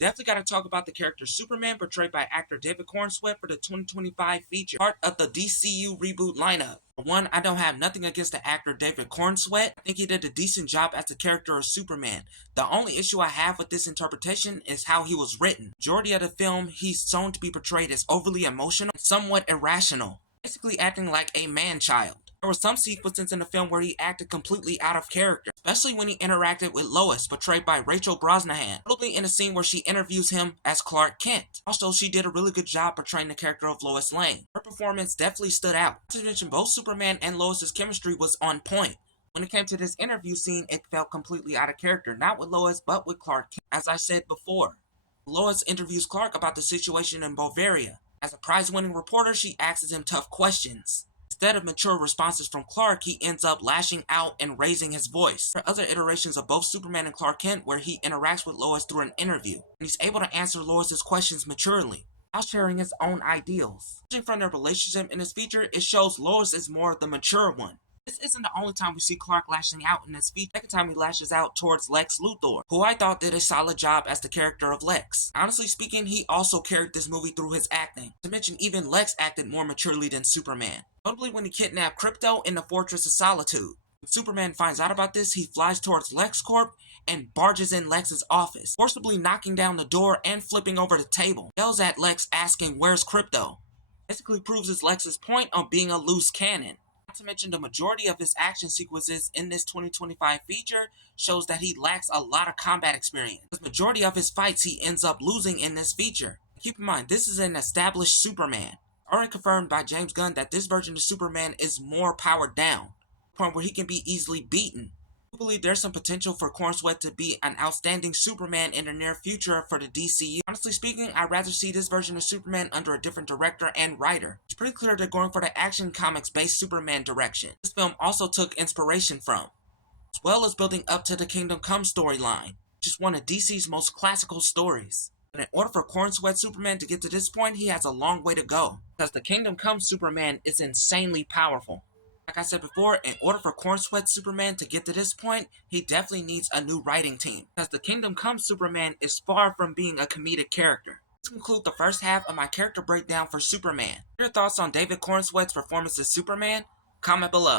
Definitely got to talk about the character Superman, portrayed by actor David Cornsweet for the 2025 feature, part of the DCU reboot lineup. For one, I don't have nothing against the actor David Cornsweet. I think he did a decent job as the character of Superman. The only issue I have with this interpretation is how he was written. Majority of the film, he's shown to be portrayed as overly emotional and somewhat irrational, basically acting like a man-child. There were some sequences in the film where he acted completely out of character, especially when he interacted with Lois, portrayed by Rachel Brosnahan, probably in a scene where she interviews him as Clark Kent. Also, she did a really good job portraying the character of Lois Lane. Her performance definitely stood out. Not to mention, both Superman and Lois's chemistry was on point. When it came to this interview scene, it felt completely out of character, not with Lois, but with Clark Kent. As I said before, Lois interviews Clark about the situation in Bavaria. As a prize-winning reporter, she asks him tough questions. Instead of mature responses from Clark, he ends up lashing out and raising his voice. There are other iterations of both Superman and Clark Kent where he interacts with Lois through an interview, and he's able to answer Lois's questions maturely, while sharing his own ideals. Judging from their relationship in this feature, it shows Lois is more the mature one. This isn't the only time we see Clark lashing out in this feature. The second time he lashes out towards Lex Luthor, who I thought did a solid job as the character of Lex. Honestly speaking, he also carried this movie through his acting. To mention, even Lex acted more maturely than Superman. Notably when he kidnapped Krypto in the Fortress of Solitude. When Superman finds out about this, he flies towards LexCorp and barges in Lex's office, forcibly knocking down the door and flipping over the table. He yells at Lex asking where's Krypto. Basically proves his Lex's point on being a loose cannon. Not to mention, the majority of his action sequences in this 2025 feature shows that he lacks a lot of combat experience. The majority of his fights he ends up losing in this feature. Keep in mind, this is an established Superman. Already confirmed by James Gunn that this version of Superman is more powered down, to the point where he can be easily beaten. I believe there's some potential for Cornsweet to be an outstanding Superman in the near future for the DCU. Honestly speaking, I'd rather see this version of Superman under a different director and writer. It's pretty clear they're going for the Action Comics-based Superman direction. This film also took inspiration from, as well as building up to the Kingdom Come storyline, which is one of DC's most classical stories. But in order for Cornsweet Superman to get to this point, he has a long way to go, because the Kingdom Come Superman is insanely powerful. Like I said before, in order for Cornsweet Superman to get to this point, he definitely needs a new writing team, because the Kingdom Come Superman is far from being a comedic character. This concludes the first half of my character breakdown for Superman. Your thoughts on David Cornsweet's performance as Superman? Comment below.